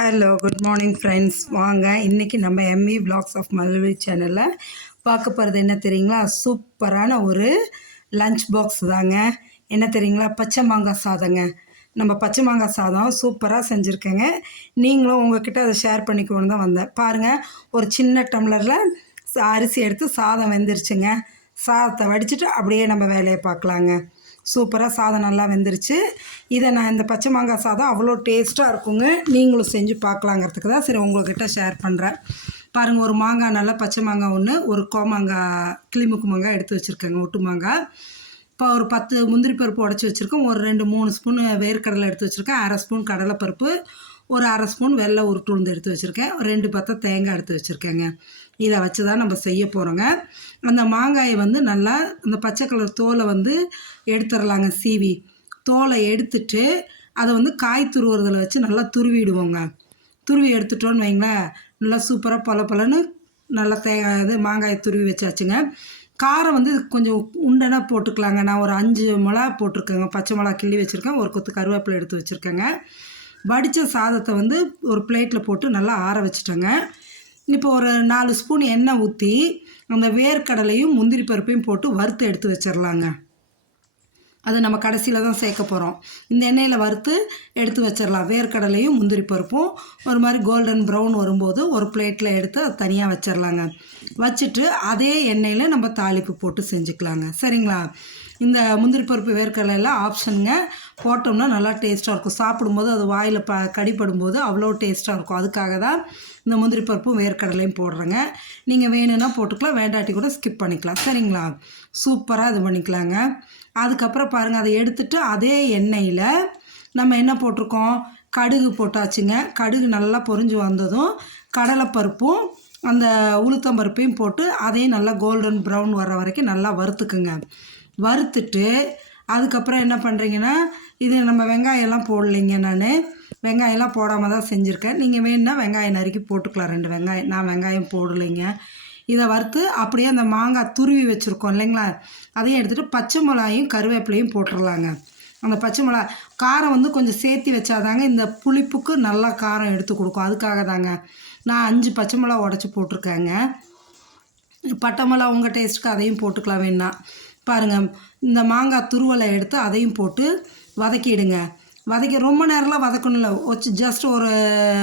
Hello good morning friends வாங்க இன்றைக்கி நம்ம எம்இ பிளாக்ஸ் ஆஃப் மல்வி சேனலில் பார்க்க போகிறது என்ன தெரியுங்களா? சூப்பரான ஒரு லஞ்ச் பாக்ஸ் தாங்க. என்ன தெரியுங்களா? பச்சை மாங்காய் சாதங்க. நம்ம பச்சை மாங்காய் சாதம் சூப்பராக செஞ்சுருக்கேங்க. நீங்களும் உங்ககிட்ட அதை ஷேர் பண்ணிக்கணும்னு தான் வந்தேன். பாருங்கள் ஒரு சின்ன டம்ளரில் அரிசி எடுத்து சாதம் வெந்துருச்சுங்க. சாதத்தை வடிச்சிட்டு அப்படியே நம்ம வேலையை பார்க்கலாங்க. சூப்பராக சாதம் நல்லா வெந்துருச்சு. இதை நான் இந்த பச்சை மாங்காய் சாதம் அவ்வளோ டேஸ்ட்டாக இருக்குங்க. நீங்களும் செஞ்சு பார்க்கலாங்கிறதுக்கு தான் சரி உங்கள்கிட்ட ஷேர் பண்ணுறேன் பாருங்கள் ஒரு மாங்காய் நல்லா பச்சை மாங்காய் ஒன்று ஒரு கோமாங்காய் கிளிமுக்கு மாங்காய் எடுத்து வச்சுருக்கேங்க ஒட்டு மாங்காய். இப்போ ஒரு பத்து முந்திரி பருப்பு உடச்சி வச்சுருக்கோம். ஒரு ரெண்டு மூணு ஸ்பூன் வேர்க்கடலை எடுத்து வச்சுருக்கேன். அரை ஸ்பூன் கடலைப்பருப்பு ஒரு அரை ஸ்பூன் வெள்ளை உருட்டு உளுந்து எடுத்து வச்சுருக்கேன். ரெண்டு பத்தை தேங்காய் எடுத்து வச்சுருக்கேங்க. இதை வச்சு தான் நம்ம செய்ய போகிறோங்க அந்த மாங்காயை வந்து நல்லா அந்த பச்சை கலர் தோலை வந்து எடுத்துடலாங்க சீவி. தோலை எடுத்துட்டு அதை வந்து காய் துருவுறதில் வச்சு நல்லா துருவிடுவோங்க. துருவி எடுத்துட்டோன்னு வைங்களேன் நல்லா சூப்பராக பல பலன்னு நல்லா தேங்காய் இது மாங்காயை துருவி வச்சாச்சுங்க. காரம் வந்து கொஞ்சம் உண்டனா போட்டுக்கலாங்க. நான் ஒரு அஞ்சு மிளகா போட்டிருக்கேங்க. பச்சை மிளகா கிள்ளி வச்சுருக்கேன். ஒரு கொத்து கருவேப்பிலை எடுத்து வச்சுருக்கேங்க. வடித்த சாதத்தை வந்து ஒரு பிளேட்டில் போட்டு நல்லா ஆற வச்சுட்டேங்க. இப்போ ஒரு நாலு ஸ்பூன் எண்ணெய் ஊற்றி அந்த வேர்க்கடலையும் முந்திரி பருப்பையும் போட்டு வறுத்து எடுத்து வச்சிடலாங்க அது நம்ம கடைசியில் தான் சேர்க்க போகிறோம் இந்த எண்ணெயில் வறுத்து எடுத்து வச்சிடலாம் வேர்க்கடலையும் முந்திரி பருப்பும் ஒரு மாதிரி கோல்டன் ப்ரௌன் வரும்போது ஒரு பிளேட்டில் எடுத்து அது தனியாக வச்சிடலாங்க வச்சுட்டு அதே எண்ணெயில் நம்ம தாளிப்பு போட்டு செஞ்சுக்கலாங்க. சரிங்களா? இந்த முந்திரி பருப்பு வேர்க்கடலை எல்லாம் ஆப்ஷனுங்க. போட்டோம்னா நல்லா டேஸ்ட்டாக இருக்கும். சாப்பிடும்போது அது வாயில் ப கடிப்படும்போது அவ்வளோ டேஸ்ட்டாக இருக்கும். அதுக்காக தான் இந்த முந்திரி பருப்பும் வேர்க்கடலையும் போடுறேங்க. நீங்கள் வேணும்னா போட்டுக்கலாம். வேண்டாட்டி கூட ஸ்கிப் பண்ணிக்கலாம். சரிங்களா? சூப்பராக இது பண்ணிக்கலாங்க. அதுக்கப்புறம் பாருங்கள் அதை எடுத்துட்டு அதே எண்ணெயில் நம்ம என்ன போட்டிருக்கோம்? கடுகு போட்டாச்சுங்க. கடுகு நல்லா பொறிஞ்சு வந்ததும் கடலைப்பருப்பும் அந்த உளுத்தம்பருப்பையும் போட்டு அதையும் நல்லா கோல்டன் ப்ரௌன் வர்ற வரைக்கும் நல்லா வறுத்துக்குங்க. வறுத்துட்டு அதுக்கப்புறம் என்ன பண்ணுறீங்கன்னா இது நம்ம வெங்காயம்லாம் போடலைங்க நான். வெங்காயம்லாம் போடாமல் தான் செஞ்சுருக்கேன். நீங்கள் வேணும்னா வெங்காயம் நறுக்கி போட்டுக்கலாம். ரெண்டு வெங்காயம் நான் வெங்காயம் போடலைங்க. இதை வறுத்து அப்படியே அந்த மாங்காய் துருவி வச்சுருக்கோம் இல்லைங்களா? அதையும் எடுத்துகிட்டு பச்சை மிளகாயும் கருவேப்பிலையும் போட்டுடலாங்க அந்த பச்சை மிளகா காரம் வந்து கொஞ்சம் சேர்த்து வச்சாதாங்க இந்த புளிப்புக்கு நல்லா காரம் எடுத்து கொடுக்கும். அதுக்காக தாங்க நான் அஞ்சு பச்சை மிளகா உடச்சி போட்டிருக்கேங்க. பட்டை மிளகா உங்கள் டேஸ்ட்டுக்கு அதையும் போட்டுக்கலாம் வேணா. பாருங்கள் இந்த மாங்காய் துருவலை எடுத்து அதையும் போட்டு வதக்கிடுங்க. வதக்கி ரொம்ப நேரம்லாம் வதக்கணும்ல. வச்சு ஜஸ்ட் ஒரு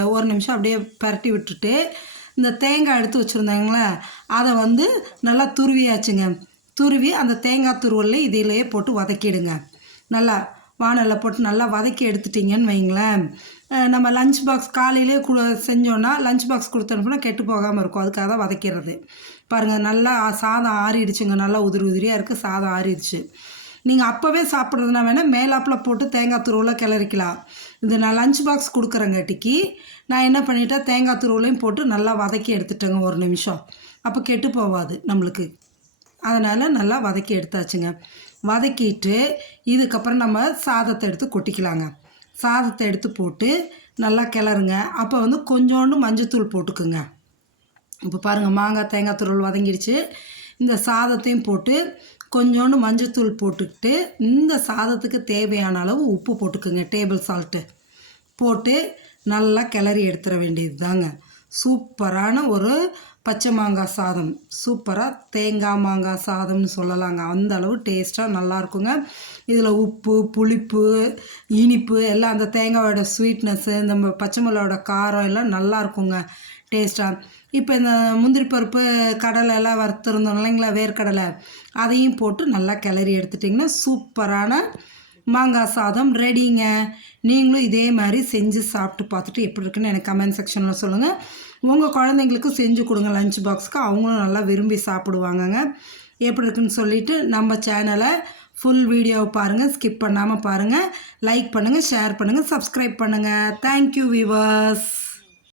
ஒரு நிமிஷம் அப்படியே பரட்டி விட்டுட்டு இந்த தேங்காய் எடுத்து வச்சுருந்தாங்களே அதை வந்து நல்லா துருவியாச்சுங்க. துருவி அந்த தேங்காய் துருவலில் இதிலேயே போட்டு வதக்கிடுங்க. நல்லா வானலில் போட்டு நல்லா வதக்கி எடுத்துட்டிங்கன்னு வைங்களேன். நம்ம லஞ்ச் பாக்ஸ் காலையிலே கு செஞ்சோன்னா லஞ்ச் பாக்ஸ் கொடுத்து அனுப்புனா கெட்டு போகாமல் இருக்கும். அதுக்காக தான் வதக்கிறது. பாருங்கள் நல்லா சாதம் ஆறிடுச்சுங்க. நல்லா உதிரி உதிரியாக இருக்குது சாதம் ஆறிடுச்சு. நீங்கள் அப்போவே சாப்பிட்றதுனா வேணால் மேலாப்பில் போட்டு தேங்காய் துருவில் கிளறிக்கலாம். இது நான் லஞ்ச் பாக்ஸ் கொடுக்குறங்காட்டிக்கு நான் என்ன பண்ணிட்டேன்? தேங்காய் துருவலையும் போட்டு நல்லா வதக்கி எடுத்துட்டேங்க ஒரு நிமிஷம். அப்போ கெட்டு போகாது நம்மளுக்கு. அதனால் நல்லா வதக்கி எடுத்தாச்சுங்க. வதக்கிட்டு இதுக்கப்புறம் நம்ம சாதத்தை எடுத்து கொட்டிக்கலாங்க. சாதத்தை எடுத்து போட்டு நல்லா கிளறுங்க. அப்போ வந்து கொஞ்சோண்டு மஞ்சத்தூள் போட்டுக்குங்க. இப்போ பாருங்கள் மாங்காய் தேங்காய் துருள் வதங்கிடுச்சு. இந்த சாதத்தையும் போட்டு கொஞ்சோண்டு மஞ்சத்தூள் போட்டுக்கிட்டு இந்த சாதத்துக்கு தேவையான அளவு உப்பு போட்டுக்குங்க டேபிள் சால்ட்டு. போட்டு நல்லா கிளறி எடுத்துட வேண்டியது தாங்க சூப்பரான ஒரு பச்சை மாங்காய் சாதம். சூப்பராக தேங்காய் மாங்காய் சாதம்னு சொல்லலாங்க. அந்த அளவு டேஸ்ட்டாக நல்லாயிருக்குங்க இதில் உப்பு புளிப்பு இனிப்பு எல்லாம் அந்த தேங்காயோட ஸ்வீட்னஸ்ஸு இந்த பச்சை மிளகாவோட காரம் எல்லாம் நல்லா இருக்குங்க டேஸ்ட்டாக இப்போ இந்த முந்திரி பருப்பு கடலை எல்லாம் வறுத்துருந்தோம் இல்லைங்களா வேர்க்கடலை. அதையும் போட்டு நல்லா கிளறி எடுத்துட்டிங்கன்னா சூப்பரான மாங்காய் சாதம் ரெடிங்க நீங்களும் இதே மாதிரி செஞ்சு சாப்பிட்டு பார்த்துட்டு எப்படி இருக்குன்னு எனக்கு கமெண்ட் செக்ஷனில் சொல்லுங்கள் உங்கள் குழந்தைங்களுக்கு செஞ்சு கொடுங்க லஞ்ச் பாக்ஸ்க்கு அவங்களும் நல்லா விரும்பி சாப்பிடுவாங்கங்க. எப்படி இருக்குன்னு சொல்லிட்டு நம்ம சேனலை ஃபுல் வீடியோவை பாருங்கள் ஸ்கிப் பண்ணாமல் பாருங்கள் லைக் பண்ணுங்கள் ஷேர் பண்ணுங்கள் சப்ஸ்கிரைப் பண்ணுங்கள் தேங்க்யூ விவர்ஸ்